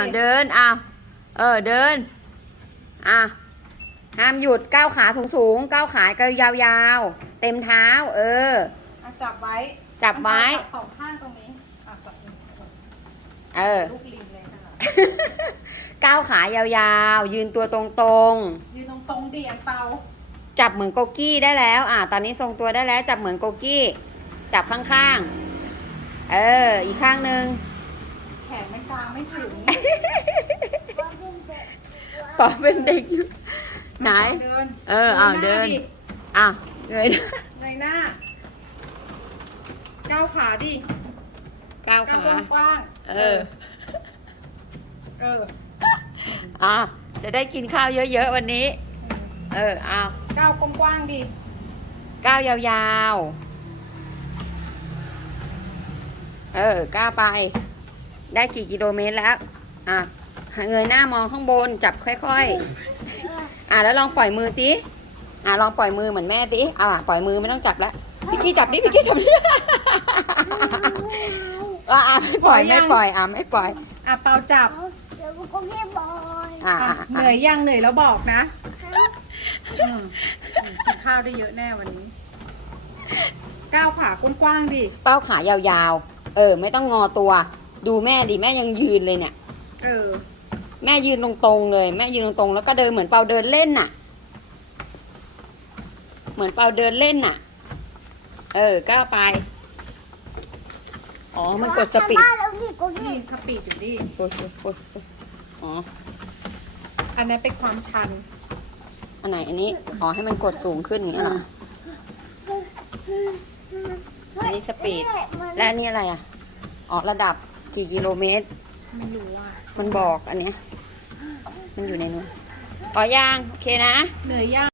าวเดินอ้าวเออเดินอะห้ามหยุดก้าวขาสูงสูงๆก้าวขาก็ยาวๆเต็มเท้า เอออะจับไว้จับไว้สองข้างตรงนี้อะจับเออลูกลิงเลยค่ะก้าวขายาวๆ ยืนตัวตรงยืนตรงตรงๆดีอันเปาๆจับเหมือนโกกี้ได้แล้ว อะตอนนี้ทรงตัวได้แล้ว จับเหมือนโกกี้ จับข้างๆ เออ อีกข้างหนึ่งแขนไม่ กลางไม่ถึงปอเป็นเด็กอยู่ไหน เดินเออเอาเดินอะเงยหน้าในหน้าก้าวขาดิก้าวก้าวขากว้างๆเออ เอออะจะได้กินข้าวเยอะๆวันนี้ เออเอาก้าวกว้างๆดิก้าวยาวๆ เออก้าวไป ได้กี่กิโลเมตรแล้ว อะเงยหน้ามองข้างบนจับค่อยๆ อะแล้วลองปล่อยมือสิ อะลองปล่อยมือเหมือนแม่สิเอาอะปล่อยมือไม่ต้องจับแล้วพี่กี้จับดิพี่กี้จับดิอะอะไม่ปล่อยไม่ปล่อยอะไม่ปล่อย อะเปาจับเดี๋ยวก็แค่บอยอะอะอะเหนื่อยยังเหนื่อยแล้วบอกนะอืมกินข้าวได้เยอะแน่วันนี้ ก้าวขากว้างๆดิเป้าขายาวๆ เออ ไม่ต้องงอตัว ดูแม่ดิแม่ยังยืนเลยเนี่ย เออ แม่ยืนตรงๆเลย แม่ยืนตรงๆแล้วก็เดินเหมือนเปาเดินเล่นน่ะ เหมือนเปาเดินเล่นน่ะ เออก้าวไป อ๋อ มันกดสปีดบ้านเรามีกูนี่นี่สปีดอยู่ดิโอ้ยโอ้ยโอ้ยโอ้ยอ๋อ อันนั้นเป็นความชัน อันไหนอันนี้ อ๋อ ให้มันกดสูงขึ้นอย่างนี้เหรอ อันนี้สปีด และอันนี้อะไรอะ อ๋อ ระดับ กี่กิโลเมตร ไม่รู้ว่ามันบอกอันเนี้ย มันอยู่ในนู้นอ๋อยาง โอเคนะ เหนื่อยยัง